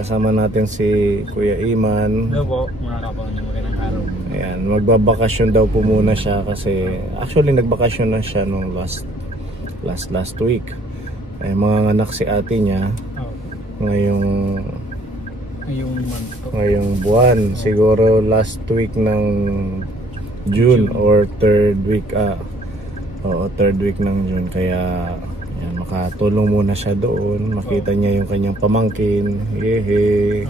kasama natin si Kuya Iman. Hello po, mga kapatid, magandang araw. Ayan, magbabakasyon daw po muna siya kasi actually nagbakasyon na siya nung last week. Ay mga anak si ate niya ngayong month po. Ngayong buwan, siguro last week ng June or third week ng June, kaya yan, makatulong muna siya doon, makita niya yung kanyang pamangkin. Yehe.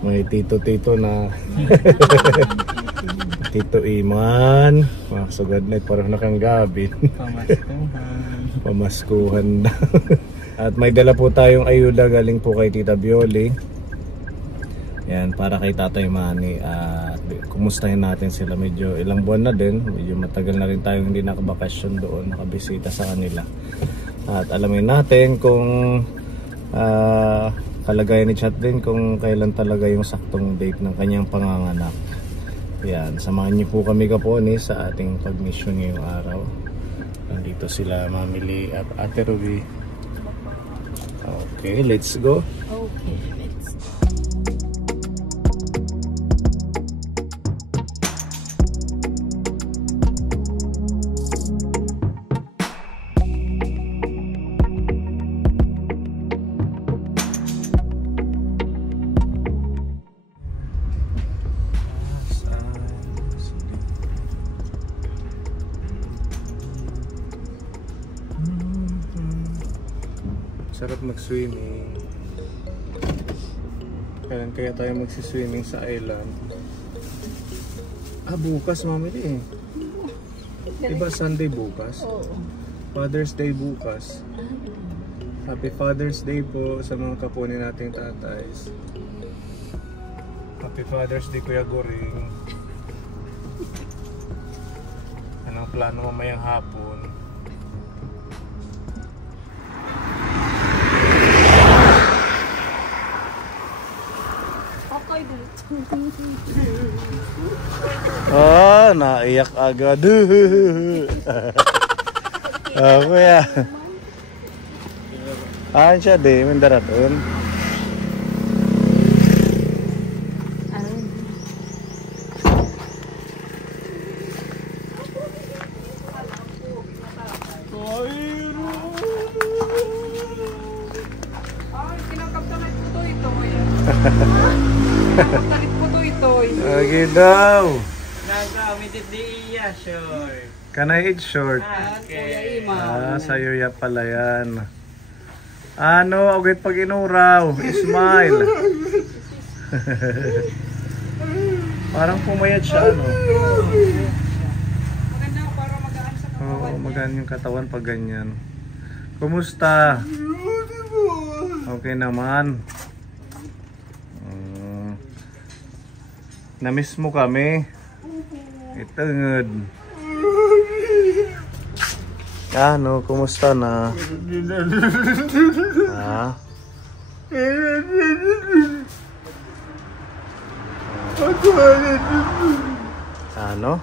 May tito na. Tito Iman, sugad na parang nakanggabit. Pamaskuhan na. At may dala po tayong ayuda galing po kay Tita Bioli. Yan, para kay Tatay Manny. At kumustahin natin sila, medyo ilang buwan na din, medyo matagal na rin tayong hindi nakabakasyon doon, nakabisita sa kanila. At alamin natin kung kalagayan ni Chat din kung kailan talaga yung saktong date ng kanyang panganganak. Yan, samahan niyo po kami kaponi sa ating pag-mission ngayong araw. Nandito sila Mamili at Ate Ruby. Okay, let's go. Okay, let's go. Sarap mag-swimming. Kailan kaya tayo magsiswimming sa island? Bukas Mamili eh. Diba Sunday bukas? Oo. Father's Day bukas. Happy Father's Day po sa mga kapuni nating tatays. Happy Father's Day Kuya Goring. Anong plano mamayang hapon? Naiyak agad. Kuya. Siya di, mendaratun. Lagi daw. Nagamitit di iya, sure. Can I eat short? Okay. Sa'yo ya pala yan. Ano, agad pag inuraw. Smile. Parang pumayat siya, ano? Maganda para magaan sa katawan. Oo, magaan yung katawan pag ganyan. Kumusta? Okay naman. Namiss mo kami. Itangad. Ano, kumusta na? Ha? Ano?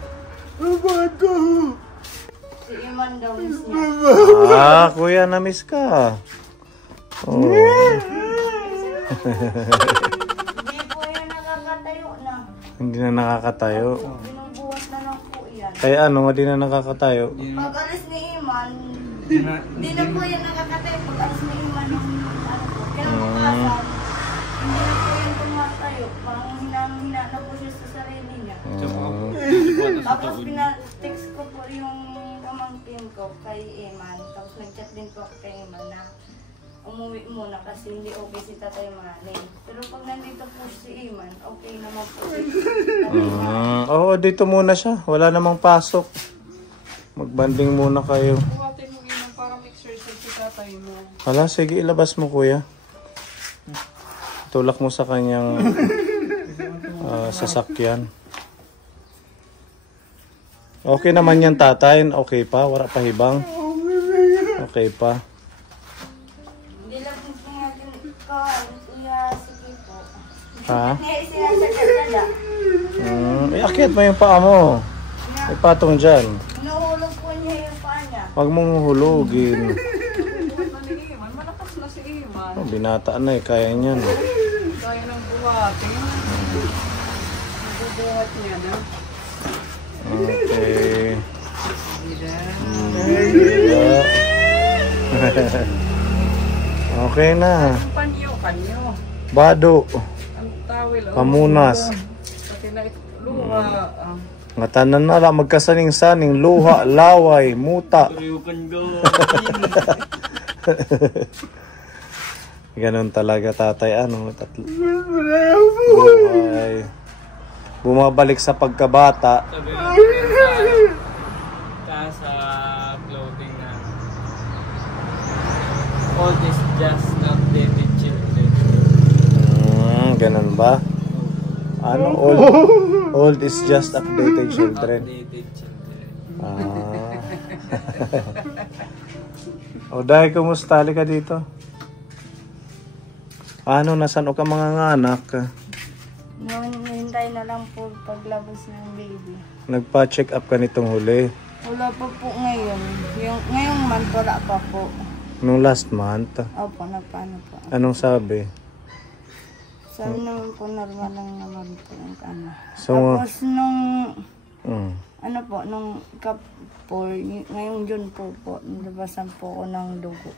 Si Iman daw miss niya. Kuya, namiss ka. Oh. Hindi na nakakatayo. Binubuhat na lang po yan. Kaya ano, hindi na nakakatayo. Pag alis ni Iman, hindi na po yan nakakatayo. Pag alis ni Iman ng kinabukasan, hindi na po yan tumatayo. Parang hina na po siya sa sarili niya. Tapos pina-text ko po yung pamangkin ko kay Iman. Tapos nag-chat din po ako kay Iman na umuwi muna kasi hindi okay si Tatay Manny. Pero pag nandito po si Iman, okay naman po si Tatay Manny. Oo, dito muna siya. Wala namang pasok. Magbanding muna kayo. Buhatin mo Iman para mag-exercise si Tatay mo. Hala, sige, ilabas mo kuya. Tulak mo sa kanyang sasakyan. Okay naman yan tatay. Okay pa, wala pa hibang. Okay pa. Ha? Akit mo yung paa mo. May patong dyan. Inuhulog po niya yung paa niya. Huwag mong hulugin. Malakas na si Iman. Binata na kaya niyan. ate. Nabubuhat niya na. Okay. Okay na. Ang panyo, kanyo. Bado. Ang tawil. Pamunas. Pati na luha. Nga tanan na lang magkasaning-saning. Luha, laway, muta. Tuyukan ko. Ganon talaga tatay. Ano? Buhay. Bumabalik sa pagkabata. Sabi ko sa clothing na all this just updated children. Ganon ba? Ano? Old is just updated children. Updated children. O dahil kumusta? Halika dito. Ano? Nasaan o ka mga anak? Nung hintay na lang po paglabas ng baby. Nagpa-check up ka nitong huli. Wala pa po ngayon. Ngayong month wala pa po. Nung last month. Opo, nagpaano po. Anong sabi? Sabi naman po normal lang naman po yung ano. So, Tapos nung ano po, nung cup po, ngayong June po, nabasan po ko ng dugo.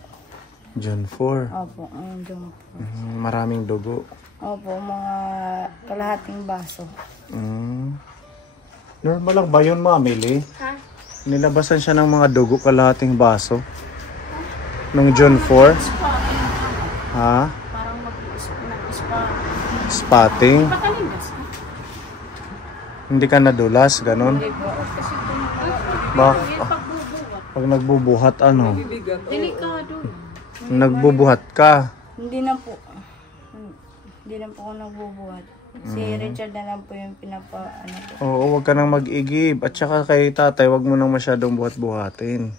June 4. Opo, ngayong June po. Maraming dugo. Opo, mga kalahating baso. Normal lang ba yun, Mamili? Ha? Nilabasan siya ng mga dugo kalahating baso. Nung June 4? Ha? Parang nag-spa. Spotting? Pakalindas. Hindi ka nadulas, ganon? Hindi po. Kasi Pag nagbubuhat, ano? delikado. Nagbubuhat ka. Hindi na po. Hindi na po ako nagbubuhat. Si Richard na lang po yung ano po. Oo, wag ka nang mag-igib. At saka kay tatay, wag mo nang masyadong buhat-buhatin.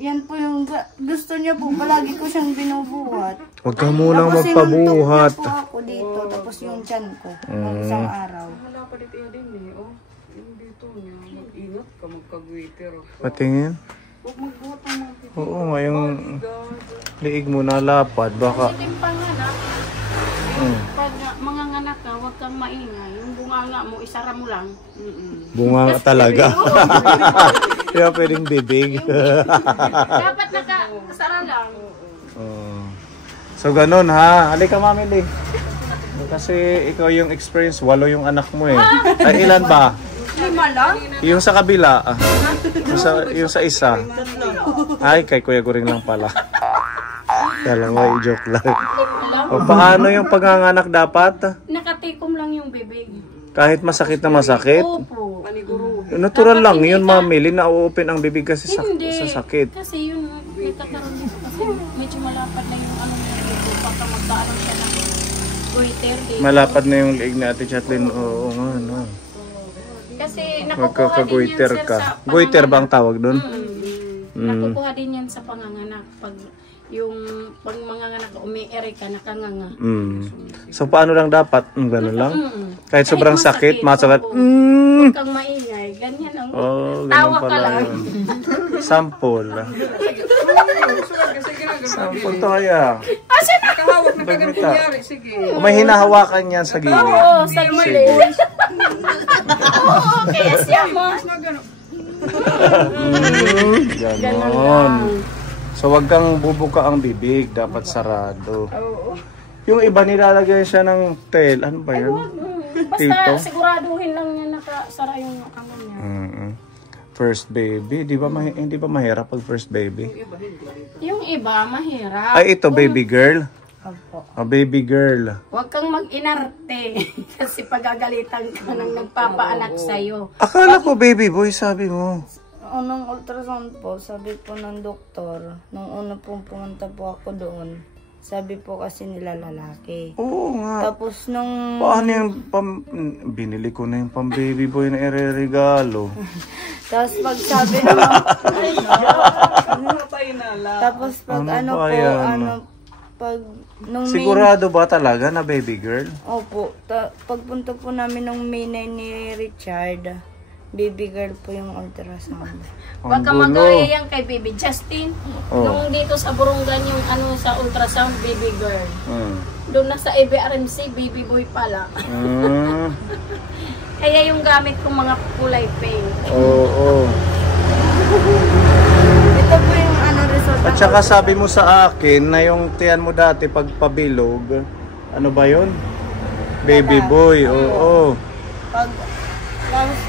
Yan po yung gusto niya po. Palagi ko siyang binubuhat. Wag ka munang Tapos magpabuhat. po ako dito. Tapos yung tiyan ko. Nung isang araw. Wala pa dito din eh. Oh, yung dito niya. Mag-ingat ka, magka-waiter. Patingin? Huwag magbuhat ng mga bibig. Oo, ngayong liig mo nalapad. Baka... Kasi panganak, pag mga nganak ka, huwag kang maingay. Yung bunganga mo, isara mo lang. Bunga talaga. Kaya pwedeng bibig. Dapat nakasara lang. So ganun ha. Halika Mamili. Kasi ikaw yung experience, 8 yung anak mo eh. Ay ilan ba? 5 lang? Yung sa kabila. Yung sa isa. Ay, kay Kuya Guring lang pala. Dalawa, joke lang. O paano yung pagnganganak dapat? Nakatikom lang yung bibig. Kahit masakit na masakit? Opo. Paniguro. Natural lang yun, Mamili, na u-open ang bibig kasi sa sakit. Kasi yung nagkakaroon dito kasi medyo malapad na yung ano niya dito. Baka magkaroon siya ng goiter dito. Malapad na yung liig ni Ate Chatlin. Oo nga, no. Kasi nakukuha din yan Magkakagoiter sir ka. sa Goiter ba ang tawag doon? Nakukuha din yan sa panganganak. Pag yung pag manganganak umi-ere ka, nakanganga. So paano lang dapat? Ganun lang? Kahit sobrang sakit, masakit, masakit. oo. Huwag kang maingay. Ganyan ang Oh, ganun tawa ka pala lang. yun. Sample. Sample to kaya. Nakahawak na kagang kunyari. Sige. Kung may hinahawakan yan sa gilid. Oo, sa gilid. Oo, kaya siya mo. Ganon. So wag kang bubuka ang bibig, dapat sarado. Yung iba nilalagyan siya ng tel, ano ba yan? Basta Dito? siguraduhin lang niya nakasara yung ano niya. First baby, hindi ba mahirap pag first baby? Yung iba, mahirap. Ay ito, baby girl. Opo. A baby girl. Huwag kang mag-inarte kasi pagagalitan ka ng nagpapaanak sa'yo. Akala ko baby boy, sabi mo. Unang ultrasound po, sabi po ng doktor, nung una pong pumunta po ako doon, sabi po kasi nila lalaki. Oo nga. Tapos nung... Paano yung binili ko na yung pang baby boy na ireregalo. Tapos pag sabi naman... Tapos pag Ano ano ba po, yan? pag... Nung Sigurado ba talaga na baby girl? Opo. Pagpunta po namin nung May 9 ni Richard, baby girl po yung ultrasound. Huwag kang mag-aya yan kay baby Justin. Oh. Nung dito sa Burungan yung ano sa ultrasound baby girl. Doon na sa ABRMC, baby boy pala. Kaya yung gamit kong mga kulay pink. Oo. Ito po yung ano resort. At saka sabi mo sa akin na yung tiyan mo dati pagpabilog, ano ba yun? Baby boy, oo. Pag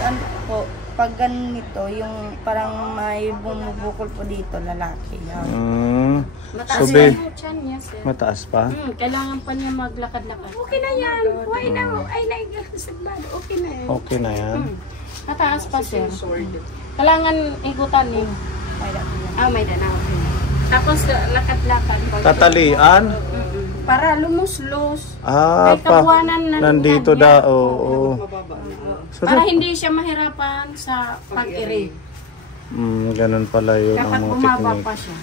ano po, pag ganito, yung parang may bumubukol po dito, lalaki. Mataas So, pa yung tiyan niya, sir. mataas pa? Kailangan pa niya maglakad-lakad. Okay na yan. Why na? Ay, naigasagbado. Okay na yan. Okay na yan. Mataas pa, sir. Kailangan igutan niyo. May danaw. Tapos lakad-lakad. Tatalian? Para lumus-lus. Ah, May kabuanan na nandito niya. oo. So, Para hindi siya mahirapan sa pag-iri. ganun pala yun Kapag ang mga bumaba technique. pa siya.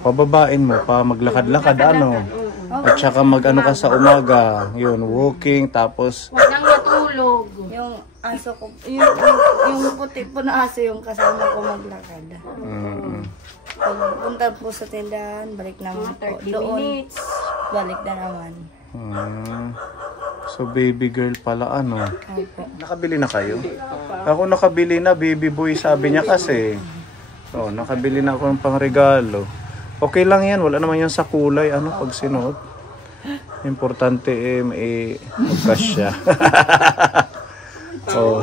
Pababain mo pa, maglakad-lakad ano. At saka mag-ano ka sa umaga. Yun, walking, tapos Huwag nang matulog. Yung aso ko, yung puti po na aso yung kasama ko maglakad. Pagpunta po sa tindahan, balik naman po. 30 Doon, minutes. balik na naman. So baby girl pala ano. Opo. Nakabili na kayo? Ako nakabili na, baby boy sabi niya kasi. Oh, nakabili na ako ng pangregalo. Okay lang yan, wala naman yan sa kulay ano pag sinuot. Importante magkasya. Oh.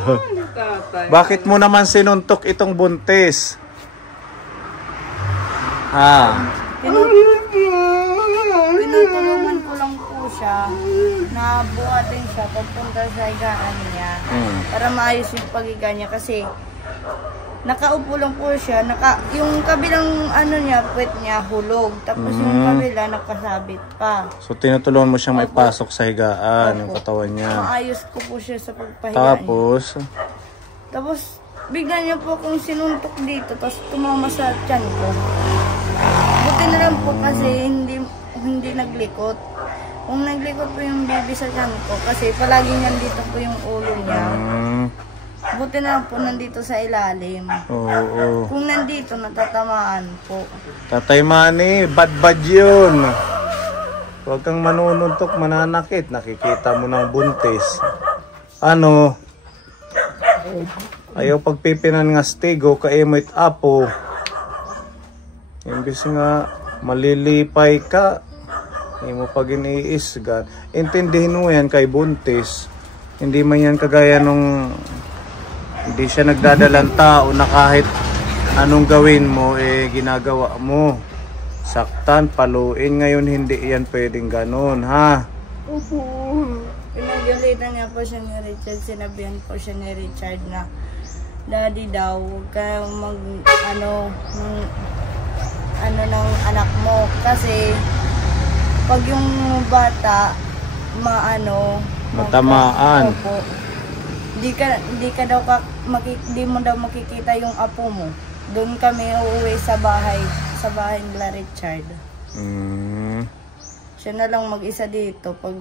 Bakit mo naman sinuntok itong buntis? Tinutulungan ko lang po siya na buhatin siya pagpunta sa higaan niya para maayos yung paghiga niya kasi nakaupo lang po siya, yung kabilang ano niya, puwet niya hulog, tapos yung kabila nakasabit pa. So tinutulungan mo siyang maipasok sa higaan yung katawan niya. Maayos ko po siya sa pagpahiga niya. Tapos bigla niya po akong sinuntok dito, tapos tumama sa tiyan ko. Buti na lang po kasi hindi naglikot. Kung naglikot po yung baby sa tiyan ko, kasi palagi niyan dito po yung ulo niya. Buti na lang po nandito sa ilalim. Oo. Kung nandito, natatamaan po. Tatay Manny, bad yun. Huwag kang manununtok, mananakit. Nakikita mo ng buntis. Ano? Ayaw pagpipinan nga stigo, kaimit apo. Imbis nga malilipay ka, hindi mo pag iniisgan. Intindihin mo yan kay buntis. Hindi man yan kagaya nung hindi siya nagdadalang tao na kahit anong gawin mo, ginagawa mo. Saktan, paluin. Ngayon hindi yan pwedeng ganun, ha? Pinagalitan nga po siya ni Richard. Sinabihan po siya ni Richard na Daddy daw, huwag kayong ng anak mo. Kasi pag yung bata matamaan. Opo, di mo daw makikita yung apo mo. Doon kami uuwi sa bahay nila Richard. Siya na lang mag-isa dito pag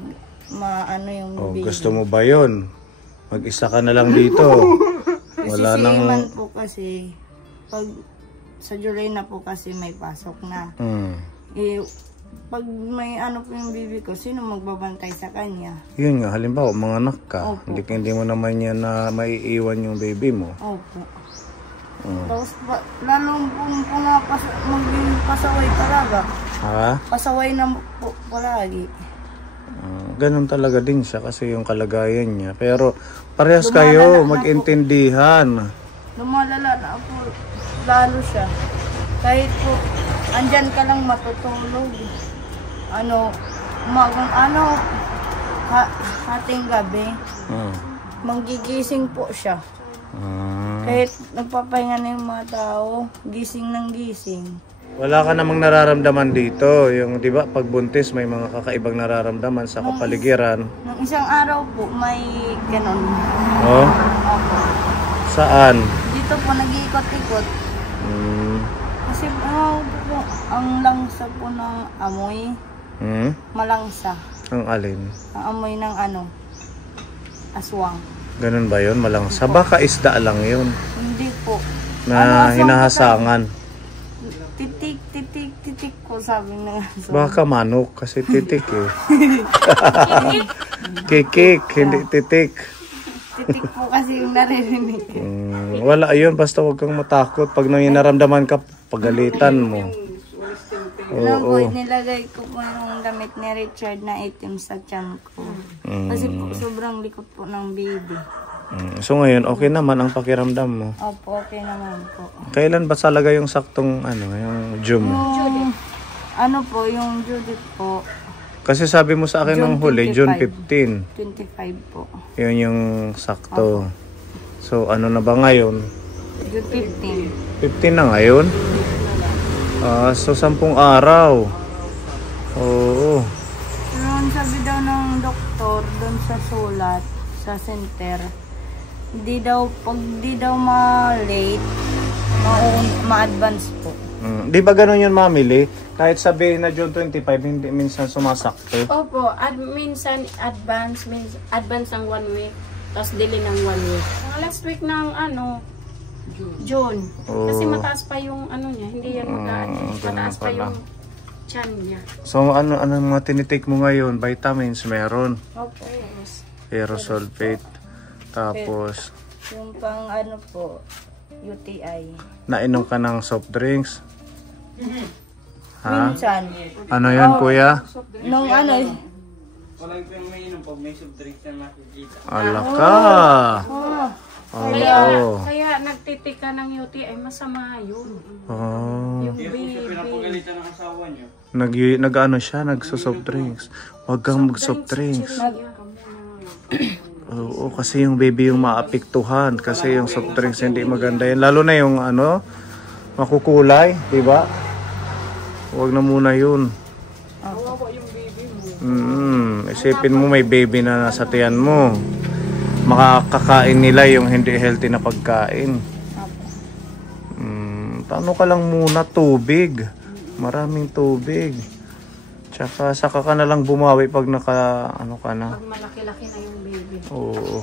yung baby. Gusto mo ba yun? Mag-isa ka na lang dito. Wala Kasi nang man po kasi pag sa July na po kasi may pasok na. Pag may po yung baby ko, sino magbabantay sa kanya? Yun nga, halimbawa, mga anak ka. Opo. Hindi mo naman yan na maiiwan yung baby mo. Opo. Tapos lalong pong maging pasaway talaga. Ha? Pasaway na po palagi. Ganun talaga din siya kasi yung kalagayan niya. Pero parehas Lumalala kayo, na mag-intindihan. Lumalala na po lalo siya. Kahit po, andyan ka lang matutulog. Hating gabi, manggigising po siya. Kahit nagpapahinga na yung mga tao, gising ng gising. Wala ka namang nararamdaman dito. Yung, di ba, pag buntis, may mga kakaibang nararamdaman sa kapaligiran. Nung isang araw po, may ganon. Oh? Opo. Saan? Dito po, nag-iikot-ikot. Kasi po, ang langsa po ng amoy, malangsa. Ang alin? Ang amoy ng aswang. Ganun ba yun? Malangsa? Baka isda lang yun. Hindi po. Na aswang hinahasangan. Titik sabi na Baka manok kasi titik eh. Kikik, hindi titik. titik po kasi yung naririnig. Wala yun, basta huwag kang matakot. Pag nang naramdaman ka, pagalitan mo. Alam po, nilagay ko po yung damit ni Richard na itim sa tiyan ko. Kasi po, sobrang likot po ng baby. So ngayon, okay naman ang pakiramdam mo. Opo, okay naman po. Kailan ba talaga yung saktong yung June mo? Ano po, yung Judith po, Kasi sabi mo sa akin nung huli, June 15. 25 po. Yun yung sakto. So ano na ba ngayon? June 15. 15 na ngayon? So 10 araw. Oo. Pero ang sabi daw ng doktor doon sa sulat, sa center, di daw, pag di daw ma-late, ma-advance po. Di ba ganun yun, mamili? Kahit sabihin na June 25, hindi minsan sumasakto. Opo, minsan advance ang 1 week, tapos delay ng 1 week. Ang last week ng June. Kasi mataas pa yung niya, hindi yan mataas pa yung tiyan niya. So ano mga tinitake mo ngayon? Vitamins meron. Opo. Ferrous sulfate. Tapos Yung pang po, UTI. nainom ka ng soft drinks. Ha? Minsan. Ano yun, kuya? Nung Walang pinaminom pag may subdrinks na nakikita. Ala ka! Kaya nagtitik ka ng UTI, masama yun. Yung baby. Pinapagalitan ng asawa niyo. Nag-ano siya, nagso-soft drinks. Huwag kang mag-soft drinks. Oo, kasi yung baby yung maapektuhan. Kasi yung soft drinks hindi maganda yan. Lalo na yung makukulay, di ba? Huwag na muna yun. Isipin mo may baby na nasa tiyan mo. Makakakain nila yung hindi healthy na pagkain. Paano ka lang muna tubig? Maraming tubig. Tsaka saka ka na lang bumawi pag ka na. Pag malaki-laki na yung baby. Oo.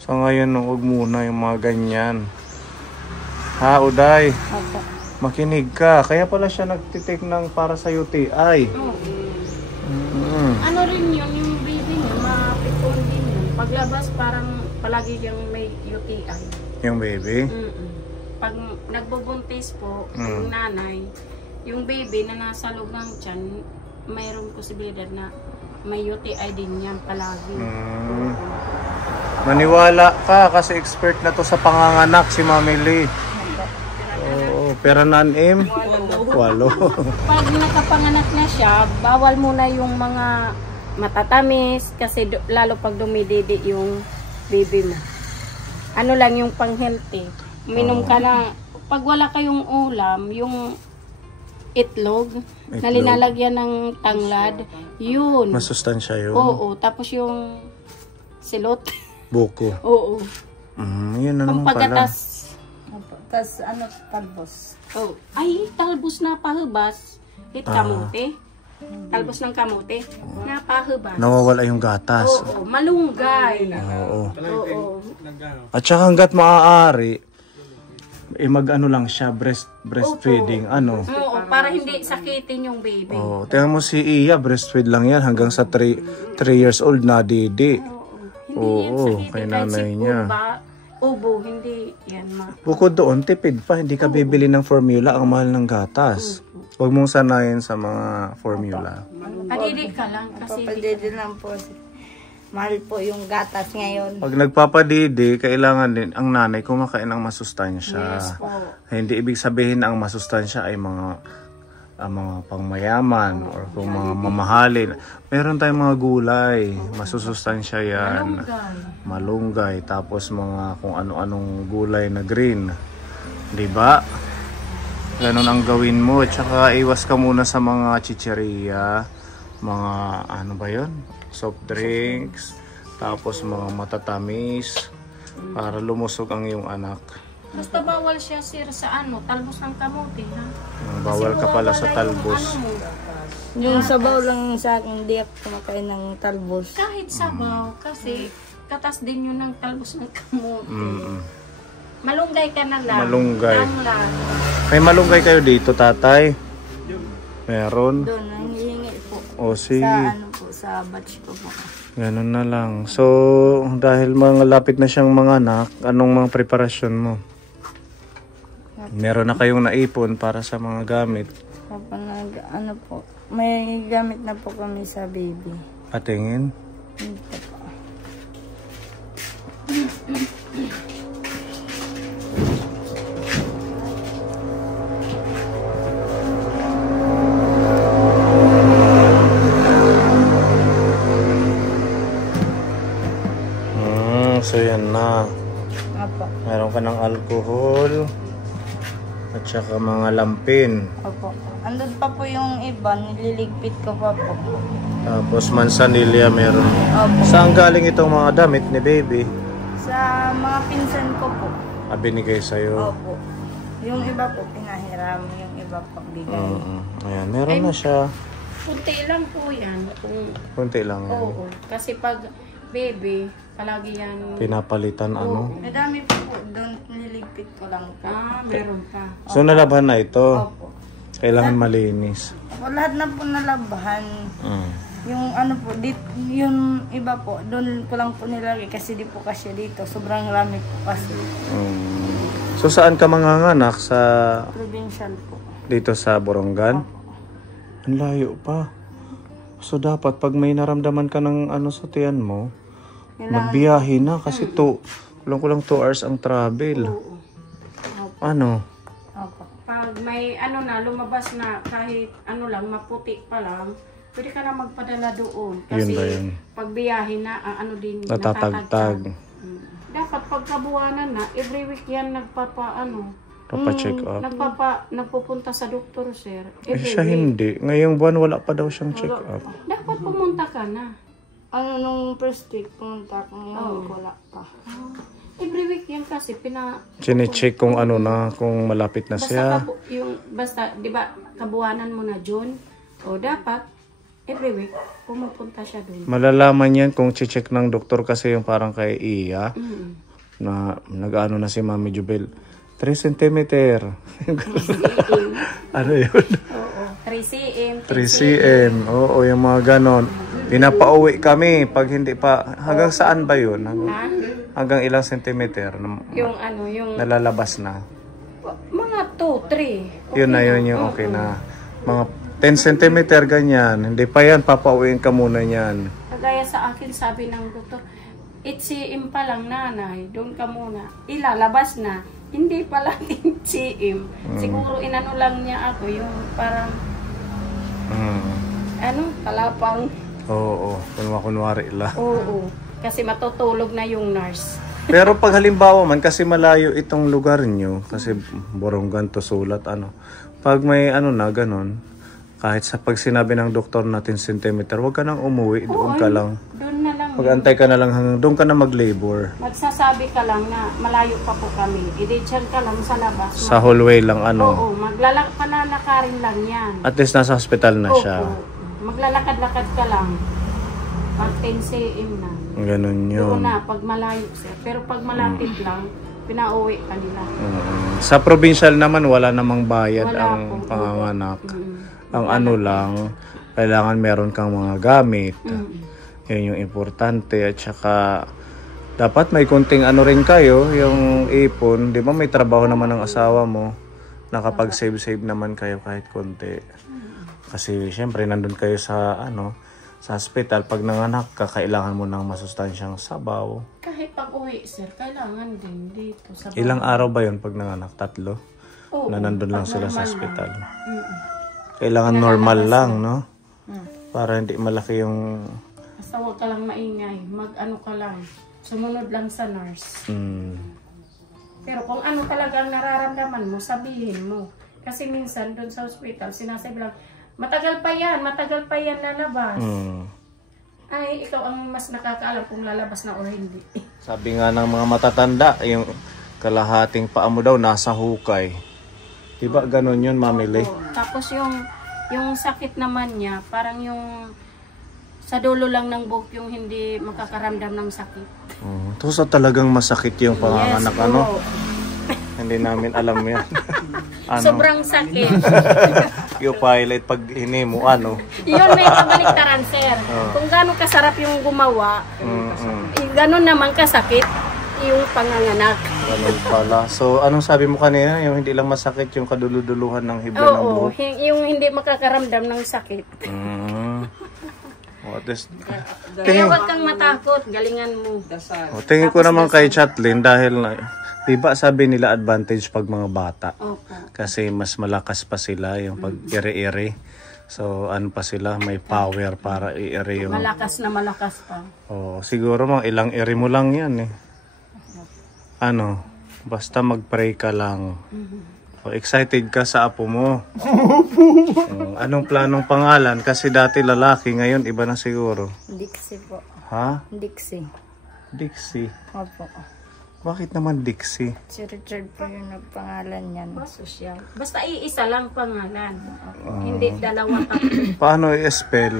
Sa ngayon, huwag muna yung mga ganyan. Ha, Uday? Makinig ka. Kaya pala siya nagtitake ng para sa UTI. Ano rin yun, yung baby niya, mapikon din yun. Paglabas, parang palagi yung may UTI. Yung baby? Pag nagbubuntis po, yung nanay, yung baby na nasa loob ng tiyan, mayroong posibilidad na may UTI din yan palagi. Maniwala ka kasi expert na to sa panganganak si Mami Lee. Oo, pero nanim? 8. Pag nakapanganak na siya, bawal muna yung mga matatamis kasi lalo pag dumididi yung baby mo. Ano lang yung pang-healthy. Minom ka na, pag wala kayong ulam, yung itlog na linalagyan ng tanglad, yun. Masustansya yun? Oo, tapos yung silot. Buko? Oo. Yun na naman pala. Pagkatas, Tas talbos. oh, ay, talbos na pahubas. Kamote. Talbos ng kamote. Na pahubas. Nawawala yung gatas. Oo, malunggay. Oo. Oo. At saka hanggat maaari, mag-ano lang siya, breastfeeding, Oo, para hindi sakitin yung baby. Oh, tingnan mo si Iya, breastfeed lang yan hanggang sa 3 years old na didi. Hindi yan sakitin kay kahit nanay si niya. Ubo, hindi yan Bukod doon, tipid pa, hindi ka bibili ng formula, ang mahal ng gatas. Huwag mong sanayin sa mga formula. Padidi ka lang kasi Papadede lang po. Mahal po yung gatas ngayon. Pag nagpapadidi, kailangan din ang nanay kumakain ng masustansya. Yes po. Hindi ibig sabihin na ang masustansya ay mga pangmayaman or kung mga mamahalin. Meron tayong mga gulay, masusustansya yan. Malunggay, tapos mga kung ano-anong gulay na green. 'Di ba? Ganun ang gawin mo. Tsaka iwas ka muna sa mga chicheria, mga ano ba 'yon? Soft drinks, tapos mga matatamis para lumusog ang iyong anak. basta bawal siya sir sa talbos ng kamote ha. Bawal ka pala sa talbos. Yung sabaw lang sa akin, hindi ako kumakain ng talbos. Kahit sabaw kasi katas din yun ng talbos ng kamote. Malunggay ka na lang. Malunggay. Lang. May malunggay kayo dito, tatay? Meron? Doon, nangihingi po. O sige. Sa ano po, sa batch ko po. Ganun na lang. So, dahil mga lapit na siyang mga anak, anong mga preparasyon mo? Meron na kayong naipon para sa mga gamit. Kapag ano po, may gamit na po kami sa baby. Patingin. Dito po. So yan na. Opo. Meron ka ng alcohol at saka mga lampin. Opo. Andun pa po yung iba, nililigpit ko pa po. Tapos mansanilya meron. Opo. Saan galing itong mga damit ni baby? Sa mga pinsan ko po. Binigay sa'yo. Opo. Yung iba po, pinahiram. Yung iba po, bigay. Ayan, meron na siya. Kunti lang po yan. Kunti lang yan. Oo. Kasi pag baby, palagi yan. Pinapalitan ano. May dami po po. Doon niligpit ko lang po. Meron pa. So nalabhan na ito. Opo. Kailangan malinis. Opo, lahat na po nalabahan. Yung ano po, yung iba po, doon ko lang po nilagay kasi di po kasi dito. Sobrang rami po kasi. So saan ka manganganak? Sa Provincial po. dito sa Borongan? Ang layo pa. So dapat pag may naramdaman ka ng ano sa tiyan mo, magbiyahe na kasi kulang 2 hours ang travel. Oo. Ano? Opo. Pag may ano na, lumabas na kahit ano lang, maputi pa lang, pwede ka na magpadala doon. Kasi Yun ba yun? pag biyahe na, ano din, Natatagtag. Dapat pagkabuwanan na, every week yan Papa-check up. Nagpupunta sa doktor, sir. Siya hindi. Ngayong buwan wala pa daw siyang check up. Dapat pumunta ka na. Ano nung first week, pumunta ko ngayon, wala pa. Every week yan kasi, Chine-check kung ano na, kung malapit na siya. Basta, di ba, kabuwanan mo na June, o dapat, every week, pumupunta siya doon. Malalaman yan kung check ng doktor kasi yung parang kay Iya, na nag-ano na si Mami Jubel. 3 cm. Ano yun? Oo, 3 cm. 3 cm. Oo, yung mga ganon. Pinapauwi kami pag hindi pa. Hanggang saan ba yun? Hanggang ilang centimeter Yung ano, yung nalalabas na. mga 2, 3. Yun na yun yung okay na. Mga 10 cm ganyan. Hindi pa yan, papauwiin ka muna yan. Kagaya sa akin, sabi ng doktor, 8 cm pa lang nanay, doon ka muna. Ilalabas na. Hindi pala 10 cm. Siguro inano lang niya ako, yung parang, kalapang. Oo, kunwari lang. Oo, kasi matutulog na yung nurse. Pero pag halimbawa man, kasi malayo itong lugar nyo, kasi Borongan to Sulat, pag may na, ganon, kahit sa pag sinabi ng doktor natin centimeter, huwag ka nang umuwi, doon ka lang. Doon na lang. Pag-antay ka na lang hanggang doon ka na mag-labor. Magsasabi ka lang na malayo pa po kami. I-dyan ka lang sa labas. Sa hallway lang Oo, pananakarin lang yan. At least nasa hospital na siya. Oo. Maglalakad-lakad ka lang. Pag 10 cm na. Ganun yun. Doon na, pag malayo sir. Pero pag malapit lang, pinauwi ka nila. Sa provincial naman, wala namang bayad Wala ang po. panganganak. Ang ano lang, kailangan meron kang mga gamit. Yun yung importante. At saka, dapat may kunting rin kayo, yung ipon. Di ba may trabaho naman ng asawa mo? Nakapag-save naman kayo kahit konti. Kasi syempre, nandun kayo sa sa hospital. Pag nanganak ka, kailangan mo ng masustansyang sabaw. Kahit pag uwi sir, kailangan din dito. Sa Ilang araw ba yun pag nanganak? 3? Oo, Na nandun lang pag sila sa normal hospital. lang. Kailangan normal lang, no? Para hindi malaki yung... Basta huwag ka lang maingay. Mag-ano ka lang. Sumunod lang sa nurse. Pero kung ano talaga ang nararamdaman mo, sabihin mo. Kasi minsan doon sa hospital, sinasabi lang, matagal pa yan lalabas. Ay, ikaw ang mas nakakaalam kung lalabas na o hindi. Sabi nga ng mga matatanda, yung kalahating paa mo daw nasa hukay. Diba ganon yun, Mami Lay? Tapos yung sakit naman niya, parang yung sa dulo lang ng buhok yung hindi makakaramdam ng sakit. Tapos talagang masakit yung panganganak, Yes, Hindi namin alam yan. Sobrang sakit. you pilot pag hinimo, ano? Yun may kabaliktaran, sir. Kung gano'ng kasarap yung gumawa, gano'n naman kasakit yung panganganak. Ganun pala. So, anong sabi mo kanina? Yung hindi lang masakit yung kaduluduluhan ng hibla ng Oo, buhok? yung hindi makakaramdam ng sakit. What is... Kaya huwag kang matakot, galingan mo. Tingin ko naman kay Chatlin dahil di ba sabi nila advantage pag mga bata? Opo. Kasi mas malakas pa sila yung pag iri-iri. So ano pa sila, may power para i-iri yung... Malakas na malakas pa. Oh, siguro mga ilang iri mo lang yan eh. Ano, basta mag-pray ka lang. Oh, excited ka sa apo mo. Anong planong pangalan? Kasi dati lalaki, ngayon iba na siguro. Dixie po. Ha? Dixie. Dixie. Opo. Bakit naman Dixie? Si Richard po yung nagpangalan niyan. Social. Basta iisa lang pangalan. Hindi dalawa tatlo. Paano i-spell?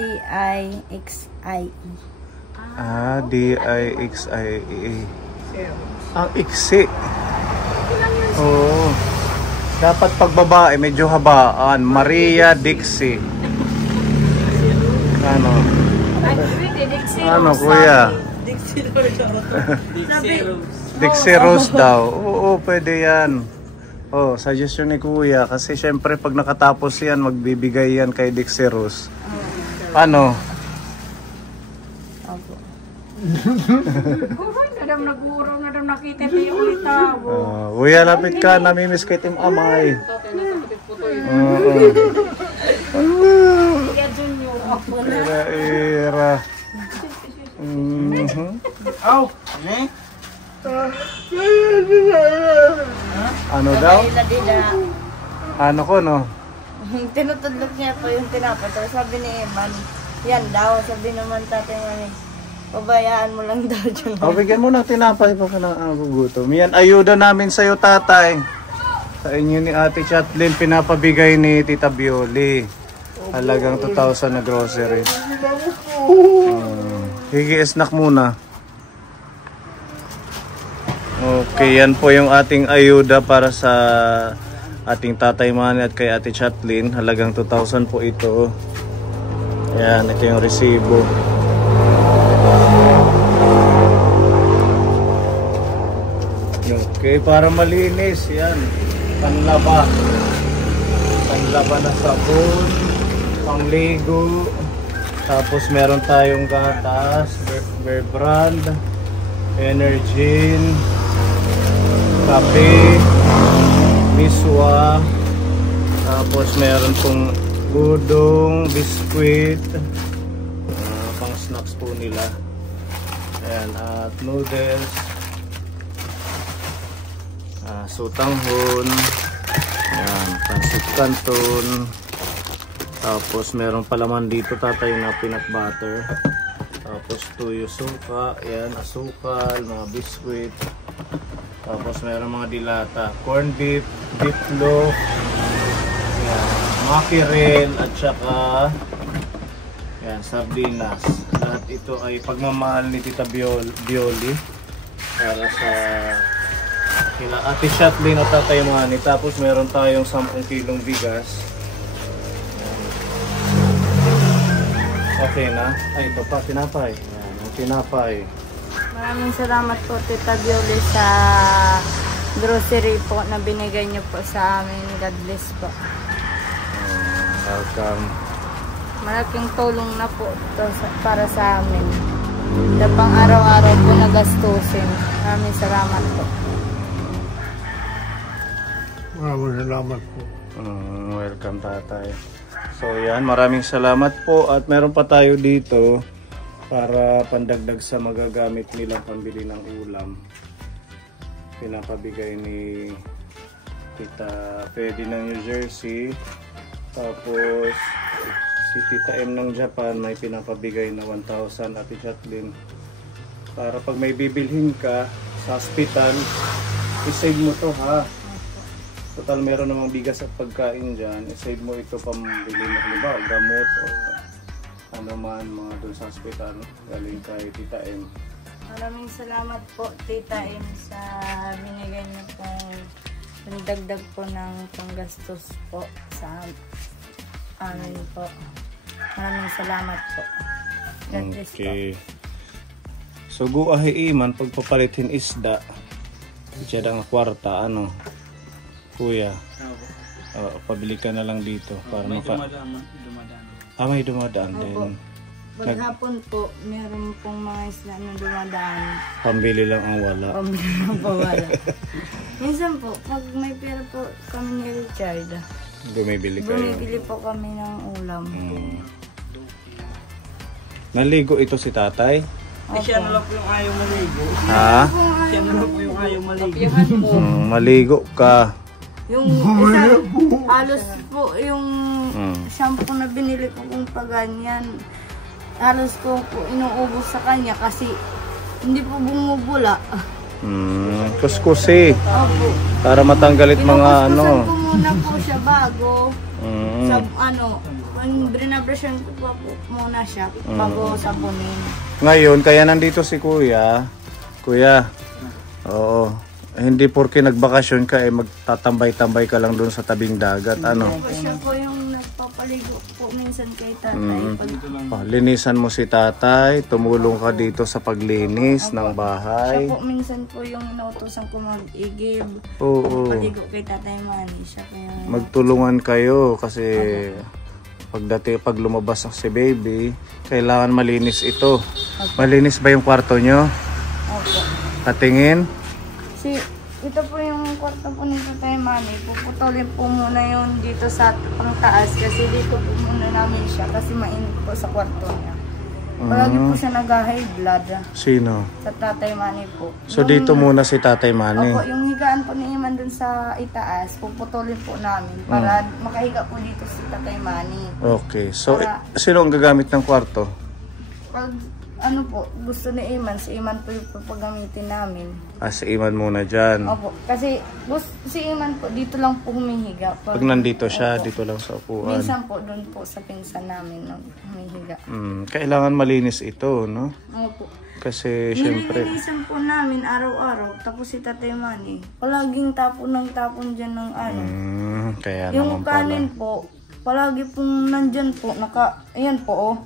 D-I-X-I-E. D-I-X-I-E. Ang iksi. Oo. Dapat pag babae, medyo habaan. Maria Dixie. Ano? Ano, kuya? Dixie Rose daw. Oo, pwede yan. Oh, suggestion ni kuya. Kasi syempre pag nakatapos yan, magbibigay yan kay Dixie Rose. Ano? Opo. Nadam naguro, nadam nakita tayo ulit tao. Kuya, lapit ka. Namimiss kay Tim Amay. Kaya Junior, ako na. Era. Aw! Ano daw? Dila. Ano ko, no? Tinutudlok niya po yung tinapatay. Sabi ni Eman, yan daw. Sabi naman tatay mami, pabayaan mo lang daw dyan. O, bigyan mo ng tinapay pa ka ng gugutom. Yan, ayuda namin sa'yo, tatay. Sa inyo ni Ate Chatlin, pinapabigay ni Tita Bioli. Halagang 2,000 na grocery. Higi snack muna. Okay, yan po yung ating ayuda para sa ating Tatay Manny at kay Ate Chatlin. Halagang 2,000 po ito. Yan, ito yung resibo. Okay, para malinis. Yan, panlaba. Panlaba na sabon, pangligo. Tapos meron tayong gatas, Bear Brand, Energin, kape, miswa. Tapos meron pong gudong, biskuit, pang snacks po nila. Ayan, at noodles, sutanghon, ayan, pancit canton. Tapos meron palaman dito tatay na peanut butter. Tapos tuyo suka, ayan, asukal, mga biskuit. Tapos meron mga dilata, corn beef, beef loaf, ayan, mackerel at saka ayan, sardinas. Lahat ito ay pagmamahal ni Tita Bioli para sa kila Ate Chatlin at Tatay Manny. Tapos meron tayong 10 kilong bigas. Okay na? Ay, ito pa, tinapay. Ayan, yung tinapay. Maraming salamat po Tita Bioli sa grocery po na binigay niyo po sa amin. God bless po. Welcome. Malaking tulong na po ito para sa amin. Na pang araw-araw po nagastusin. Maraming salamat po. Maraming salamat po. Welcome, tatay. So yan, maraming salamat po. At meron pa tayo dito para pandagdag sa magagamit nilang pambili ng ulam. Pinapabigay ni Tita Fedy ng New Jersey. Tapos si Tita M ng Japan may pinapabigay na 1,000 Ate Chatlin. Para pag may bibilhin ka sa hospital, isave mo to ha. Total meron namang bigas at pagkain dyan, isave mo ito pambili mo, diba, gamot o ano man mga dun sa hospital galing kay Tita M. Maraming salamat po Tita M sa binigay niyo pong Dagdag po ng panggastos po sa amin po. Maraming salamat po. God bless po. Okay. So guahi iman pagpapalitin isda. Diyan ang kwarta ano. Kuya, pabili ka na lang dito para May maka... dumadaan. may dumadaan Opo. din. Paghapon po, meron pong mga isla na dumadaan. Pambili lang ang wala. Pambili lang po wala. Minsan po, pag may pera po kami ni Richard, Bumibili kayo. bumibili po kami ng ulam. Naligo ito si tatay? Eh, siya na lang po yung ayaw maligo. Ha? Siya na lang po yung ayaw maligo. Kopyahan mo. Maligo ka. Yung isa, halos po yung Mm. shampoo na binili ko kung paganyan. Halos ko po inuubos sa kanya kasi hindi po bumubula. Kuskusi. Opo. Para matanggalit mga ano. Pinukuskusan ko muna po siya bago. Mm. Sa ano, brinabrushon ko pa po muna siya bago sabunin. Ngayon, kaya nandito si Kuya. Kuya, oo. Hindi porke nagbakasyon ka, magtatambay-tambay ka lang doon sa tabing dagat. Ano? Siya po yung nagpapaligo po minsan kay tatay. Linisan mo si tatay, tumulong ka dito sa paglinis ng Siya bahay. po minsan po yung inuutosan ko mag-igib. Oo. Paligo kay tatay Manny. Siya kaya Magtulungan kayo kasi pag lumabas si baby, kailangan malinis ito. Malinis ba yung kwarto nyo? opo. Katingin? Ito po yung kwarto po ni tatay Manny. Puputulin po muna yun dito sa pangtaas kasi dito po muna namin siya kasi mainit po sa kwarto niya. Palagi po siya nag-high blood Sino? sa tatay Manny po. So dito muna si Tatay Manny. Opo, yung higaan po ni Iman dun sa itaas, puputulin po namin para makahiga po dito si tatay Manny. Okay. So Para- sino ang gagamit ng kwarto? Pag ano po, gusto ni Iman, si Iman po yung papagamitin namin. Si Iman muna dyan. Opo, kasi si Iman po dito lang po humihiga. Pag nandito siya, Opo. dito lang sa upuan. Minsan po doon po sa pinsan namin humihiga. Kailangan malinis ito, no? Opo. Kasi syempre, Nililinisan po namin araw-araw, tapos si Tatay Manny, palaging tapon ng tapon dyan ng ano. kaya Yung naman pala. kanin po, palagi pong nandyan po, ayan po oh.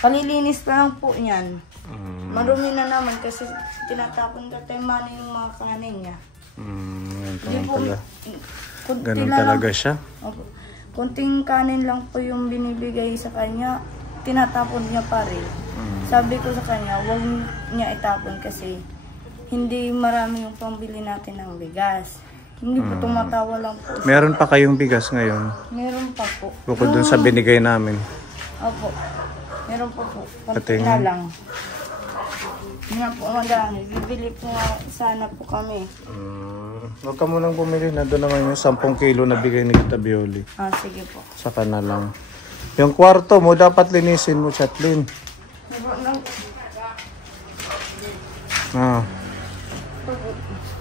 Palilinis pa lang po yan. Marumi na naman kasi tinatapon Tatay Manny yung mga kanin niya. Yan Hindi naman po, pala. kunti Ganun lang- talaga siya. Opo. Kunting kanin lang po yung binibigay sa kanya, tinatapon niya pa rin. Sabi ko sa kanya, huwag niya itapon kasi hindi marami yung pambili natin ng bigas. Hindi po tumatawa lang po. Meron pa kayong bigas ngayon. Meron pa po. Bukod dun sa binigay namin. Opo. Meron pa po. Kunti Patingin. na lang. Hindi na po madami. Bibili po sana po kami. Huwag ka munang bumili na doon naman yung 10 kilo na bigay ni Tita Bioli. Sige po. Saka na lang. Yung kwarto mo, dapat linisin mo, Chatlin.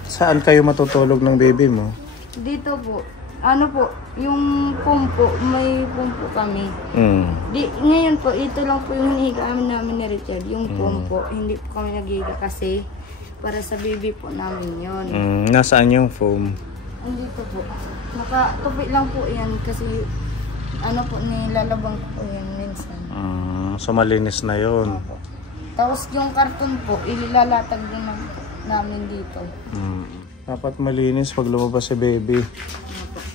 Saan kayo matutulog ng baby mo? Dito po. Ano po, yung pumpo, may pumpo kami. Ngayon po, ito lang po yung hinihigaan namin ni Richard, yung pumpo. Hindi po kami naghihiga kasi para sa baby po namin yun. Nasaan yung foam? Andito po. Nakatupi lang po yan kasi ano po, nilalabang po yan minsan. So malinis na yun. Opo. Tapos yung karton po, ililalatag din namin dito. Dapat malinis pag lumabas si baby.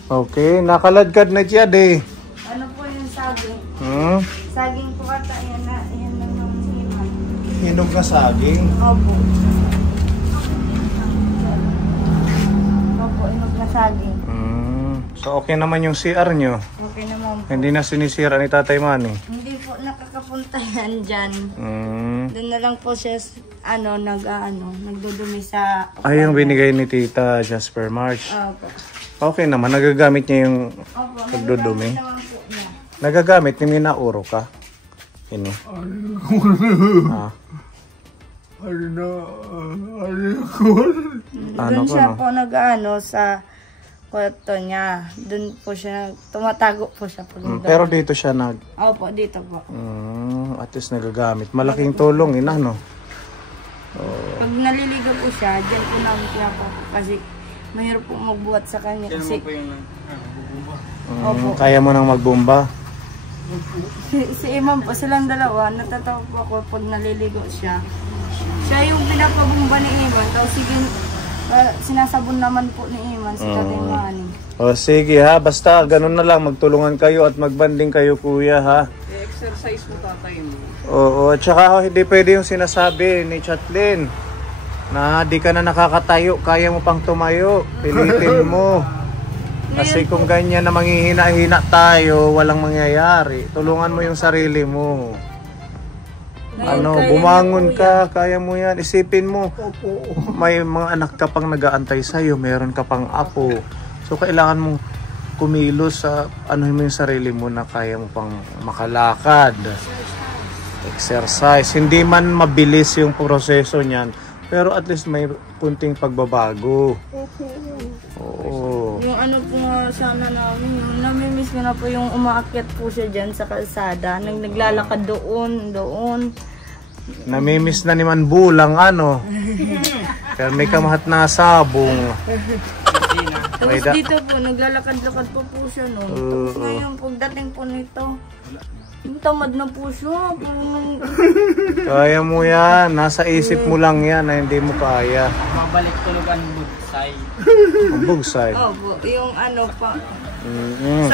Okay, nakaladkad na siya de. Ano po yung saging? Saging po ata, yan lang naman. Hinog na saging. Opo. Opo, inog na saging. So okay naman yung CR nyo. Okay naman po. Hindi na sinisira ni Tatay Manny. Hindi po nakakapunta yan dyan. Doon na lang po siya, nagdudumi sa... Ay, yung binigay ni Tita Jasper March. Opo. Okay naman, nagagamit niya yung Opo, pagdudumi. naman po niya. Nagagamit, hindi nauro ka. Ini. Doon siya po sa kwarto niya. Doon po siya, tumatago po siya po doon. Pero dito siya Opo, dito po. at least nagagamit. Malaking tulong, no? Pag naliligo po siya, dyan po namin pinapa kasi mahirap po magbuhat sa kanya Kaya kasi naman po yung bubumba. Opo. Kaya mo nang magbomba? si Iman po, silang dalawa, natatawa po ako pag naliligo siya. Siya yung pinapabumba ni Iman, tapos sige, sinasabon naman po ni Iman si Tatay Manny. O sige ha, basta ganun na lang, magtulungan kayo at magbanding kayo kuya ha. I-exercise mo tatay mo. Oo, at saka hindi pwede yung sinasabi ni Chatlin na di ka na nakakatayo, kaya mo pang tumayo, pilitin mo. Kasi kung ganyan na manghihina-hina tayo, walang mangyayari. Tulungan mo yung sarili mo. Bumangon ka, kaya mo yan. Isipin mo, may mga anak ka pang nag-aantay sa'yo, meron ka pang apo. So kailangan mong kumilos sa ano mo yung sarili mo na kaya mo pang makalakad. Exercise. Hindi man mabilis yung proseso niyan, pero at least may kunting pagbabago. Oo. Yung ano po nga sana namin, yung namimiss ko na po yung umaakyat po siya dyan sa kalsada. Naglalakad doon. Namimiss na ni Manbulang ano. Pero may kamahat na sabong. Tapos dito po, naglalakad-lakad po siya noon. Tapos ngayon, pagdating po nito, tamad na po siya. Kaya mo yan. Nasa isip mo lang yan na hindi mo kaya. Mabalik tulugan bugsay. Ang bugsay. Opo, yung ano pa.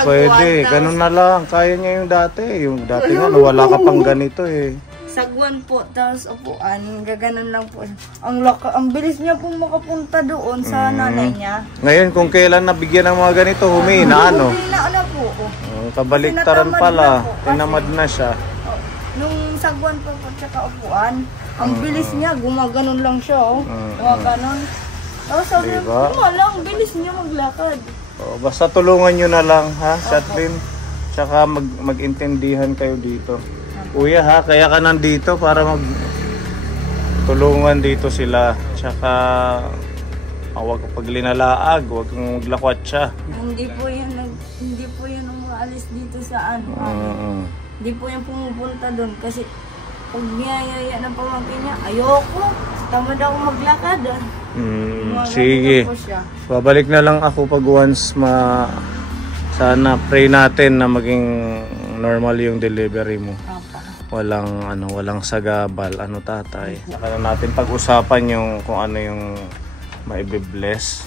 Pwede. Ganun na lang. Kaya niya yung dati. Yung dati nga, wala ka pang ganito eh. Sagwan po, tapos upuan, gaganon lang po. Ang bilis niya pong makapunta doon sa nanay niya. Ngayon, kung kailan nabigyan ng mga ganito, humina ano? Humina na po. Kabaliktaran pala. Tinamad na siya. Nung sagwan po at saka upuan, ang bilis niya, gumaganon lang siya. Gumaganon. Tapos sabi niya, lang, bilis niya maglakad. Basta tulungan nyo na lang, ha, Chatlin? Tsaka mag-intindihan kayo dito. Kuya ha, kaya ka nandito para tulungan dito sila. Tsaka huwag pag linalaag, huwag kang maglakwat siya. Hindi po yan umaalis dito sa ano. Hindi po yan pumupunta doon kasi pag niyayaya ng pamangkin niya, ayoko, tamad ako maglakad. Sige, babalik na lang ako pag once sana pray natin na maging normal yung delivery mo. Walang sagabal, tatay. Saka na natin pag-usapan yung kung ano yung maibe-bless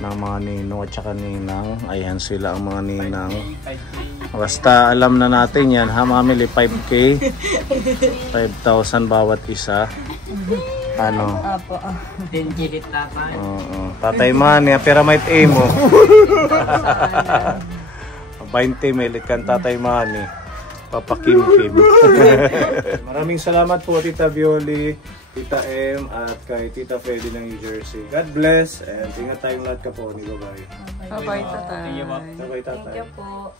ng mga ninong at saka ninang. Ayan sila ang mga ninang. Basta alam na natin yan, ha, mamili 5K, 5,000 bawat isa. Ano? 10 kilit tatay. Tatay Manny, pera may mo. 20 milit kan Tatay Manny. Papakim-kim. Maraming salamat po Tita Violi, Tita M, at kay Tita Freddy ng New Jersey. God bless and ingat tayong lahat ka po. Bye-bye. Bye-bye, tatay. Thank you, Bye-bye, Tatay. Thank you po.